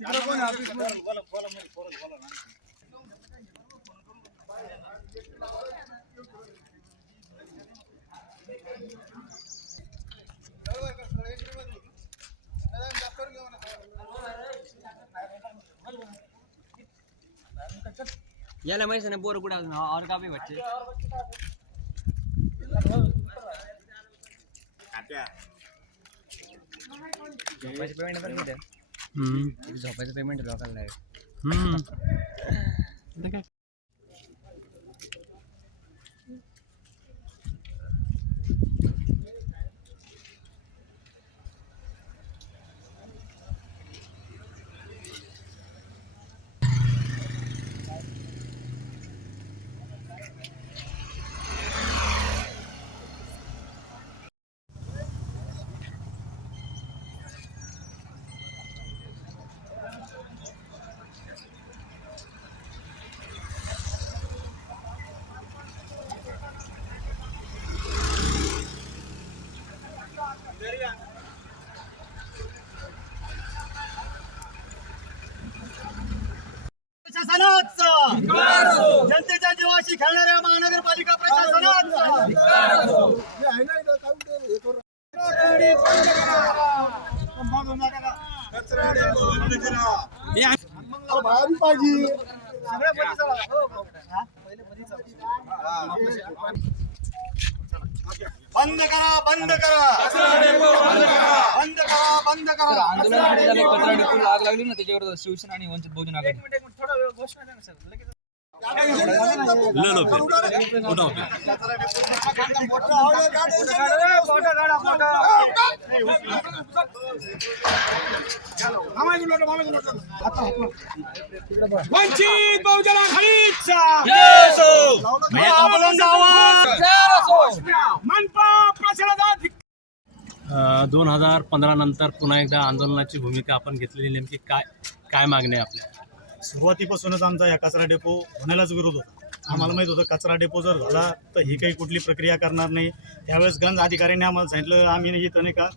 तिकडे कोण आहे ऑफिसमध्ये? याला माहिती नाही बोर कुठे अजून और का भी बच्चे झोपायचं पेमेंट पण नाही द्या झोपायचं पेमेंट लोकांना आहे जनतेच्या जीवाशी खेळणाऱ्या महानगरपालिका प्रशासनाचा बंद करा बंद करा बंद करा बंद करा आंदोलन आग लागली ना त्याच्यावर शिवसेना आणि वंचित बहुजन आघाडी वंचित बहुजन आघाडीचा मनपा प्रशासनाचा 2015 नंतर पुन्हा एकदा आंदोलनाची भूमिका आपण घेतलेली नेमकी काय मागणी आहे आपल्या? सुरुवातीपासूनच आमचा या कचरा डेपो होण्यालाच विरोध होता. आम्हाला माहीत होतं कचरा डेपो जर झाला तर ही काही कुठली प्रक्रिया करणार नाही. त्यावेळेस गंज अधिकाऱ्यांनी आम्हाला सांगितलं आम्ही इथं नाही का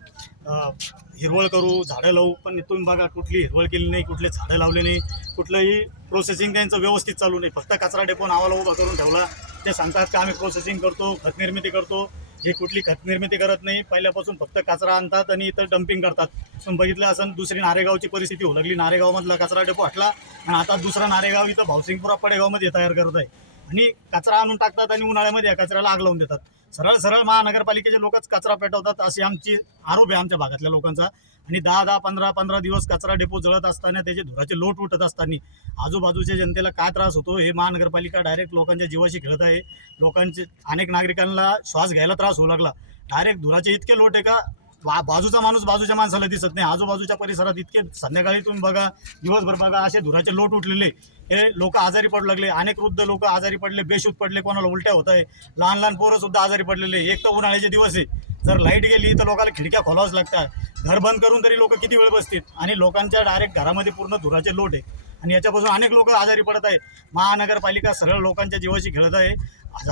हिरवळ करू झाडं लावू, पण तुम्ही बघा कुठली हिरवळ केली नाही, कुठले झाडं लावले नाही, कुठलंही प्रोसेसिंग त्यांचं व्यवस्थित चालू नाही. फक्त कचरा डेपो नावाला उभा करून ठेवला. ते सांगतात का आम्ही प्रोसेसिंग करतो, खत निर्मिती करतो. हे कुठली खत निर्मिती करत नाही. पहिल्यापासून फक्त कचरा आणतात आणि इथं डम्पिंग करतात. पण बघितलं असं दुसरी नारेगावची परिस्थिती होऊ लागली. नारेगावमधला कचरा डेपो हटला आणि आता दुसरा नारेगाव इथं भावसिंगपुरा पडेगावमध्ये तयार करत आहे आणि कचरा आणून टाकतात आणि उन्हाळ्यामध्ये या कचऱ्याला आग लावून देतात. सरळ सरळ महानगरपालिकेचे लोकच कचरा पेटवतात अशी आमची आरोप आहे आमच्या भागातल्या लोकांचा. आणि 10-10, 15-15 दिवस कचरा डेपो जळत असताना त्याचे धुराचे लोट उठत असताना आजूबाजूच्या जनतेला काय त्रास होतो हे महानगरपालिका डायरेक्ट लोकांच्या जीवाशी खेळत आहे. लोकांचे अनेक नागरिकांना श्वास घ्यायला त्रास होऊ लागला. डायरेक्ट धुराचे इतके लोट आहे का बाजूचा माणूस बाजूच्या माणसाला दिसत नाही. आजूबाजूच्या परिसरात इतके संध्याकाळी तुम्ही बघा दिवसभर बघा असे धुराचे लोट उठलेले हे लोक आजारी पडू लागले. अनेक वृद्ध लोक आजारी पडले, बेशुद्ध पडले, कोणाला उलट्या होत आहे, लहान लहान पोरं सुद्धा आजारी पडलेले. एक तर उन्हाळ्याचे दिवस आहे, जर लाईट गेली तर लोकांना खिडक्या खोलावच लागतात. घर बंद करून तरी लोक किती वेळ बसतील आणि लोकांच्या डायरेक्ट घरामध्ये पूर्ण धुराचे लोट आहे आणि याच्यापासून अनेक लोक आजारी पडत आहे. महानगरपालिका सरळ लोकांच्या जीवाशी खेळत आहे.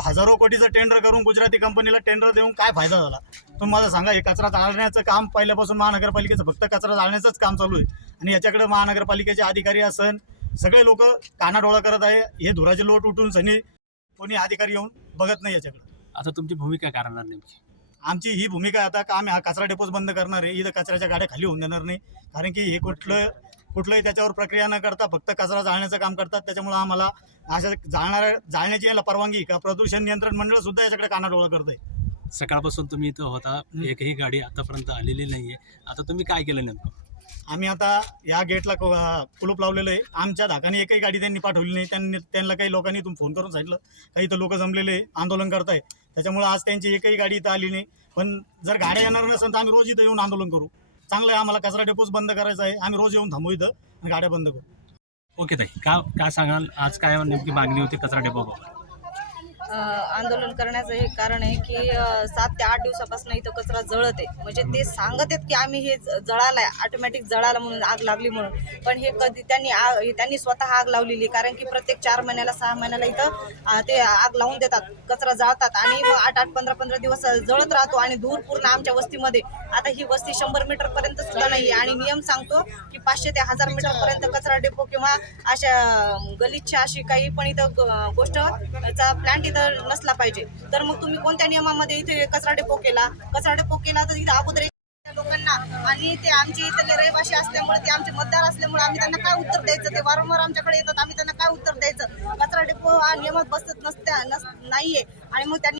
हजारो कोटीचं टेंडर करून गुजराती कंपनीला टेंडर देऊन काय फायदा झाला तुम्ही मला सांगा. हे कचरा जाळण्याचं काम पहिल्यापासून महानगरपालिकेचं फक्त कचरा जाळण्याचंच काम चालू आहे आणि याच्याकडे महानगरपालिकेचे अधिकारी असन सगळे लोक कानाडोळा करत आहे. हे धुराचे लोट उठून सनी कोणी अधिकारी येऊन बघत नाही याच्याकडे. आता तुमची भूमिका काय राहणार नेमकी? आमची ही भूमिका आता का आम्ही हा कचरा डेपोच बंद करणार आहे. इथं कचऱ्याच्या गाड्या खाली होऊन देणार नाही कारण की हे कुठलंही त्याच्यावर प्रक्रिया न करता फक्त कचरा जाळण्याचं काम करतात. त्याच्यामुळे आम्हाला अशा जाळण्याची याला परवानगी का प्रदूषण नियंत्रण मंडळ सुद्धा याच्याकडे कानाडोळा करत आहे. सकाळपासून तुम्ही इथं होता, एकही गाडी आतापर्यंत आलेली नाहीये. आता तुम्ही काय केलं नेमकं? आम्ही आता या गेटला कुलूप लावलेलं आहे. आमच्या धाकाने एकही गाडी त्यांनी पाठवली नाही. त्यांना काही लोकांनी इथून फोन करून सांगितलं काही तर लोक जमलेले आंदोलन करताय. त्याच्यामुळे आज त्यांची एकही गाडी इथं आली नाही. पण जर गाड्या येणार नसेल तर आम्ही रोज इथं येऊन आंदोलन करू. चांगलं आहे, आम्हाला कचरा डेपोच बंद करायचा आहे. आम्ही रोज येऊन थांबू इथं आणि गाड्या बंद करू. ओके ताई, काय सांगाल आज काय नेमकी मागणी होती कचरा डेपोबाबत? आंदोलन करण्याचं हे कारण आहे की 7 ते 8 दिवसापासून इथं कचरा जळत आहे. म्हणजे ते सांगत आहेत की आम्ही हे जळालाय, ऑटोमॅटिक जळाला म्हणून, आग लागली म्हणून. पण हे कधी त्यांनी स्वतः आग लावलेली, कारण की प्रत्येक 4 महिन्याला 6 महिन्याला इथं ते आग लावून देतात, कचरा जाळतात आणि मग 8-8 15-15 दिवस जळत राहतो आणि धूर पूर्ण आमच्या वस्तीमध्ये. आता ही वस्ती 100 मीटर पर्यंत सुद्धा नाही आणि नियम सांगतो की 500 ते 1000 मीटर पर्यंत कचरा डेपो किंवा अशा गलिच्छ अशी काही पण इथं गोष्टचा प्लॅन्ट इथं नसला पाहिजे. तर मग तुम्ही कोणत्या नियमामध्ये इथे कचरा डेपो केला तर इथं अगोदर लोकांना, आणि ते आमचे इथले रहिवासी असल्यामुळे, ते आमचे मतदार असल्यामुळे आम्ही त्यांना काय उत्तर द्यायचं? ते वारंवार आमच्याकडे येतात, आम्ही त्यांना काय उत्तर द्यायचं? कचरा डेपो हा नियमात बसत नाहीये आणि मग त्यांनी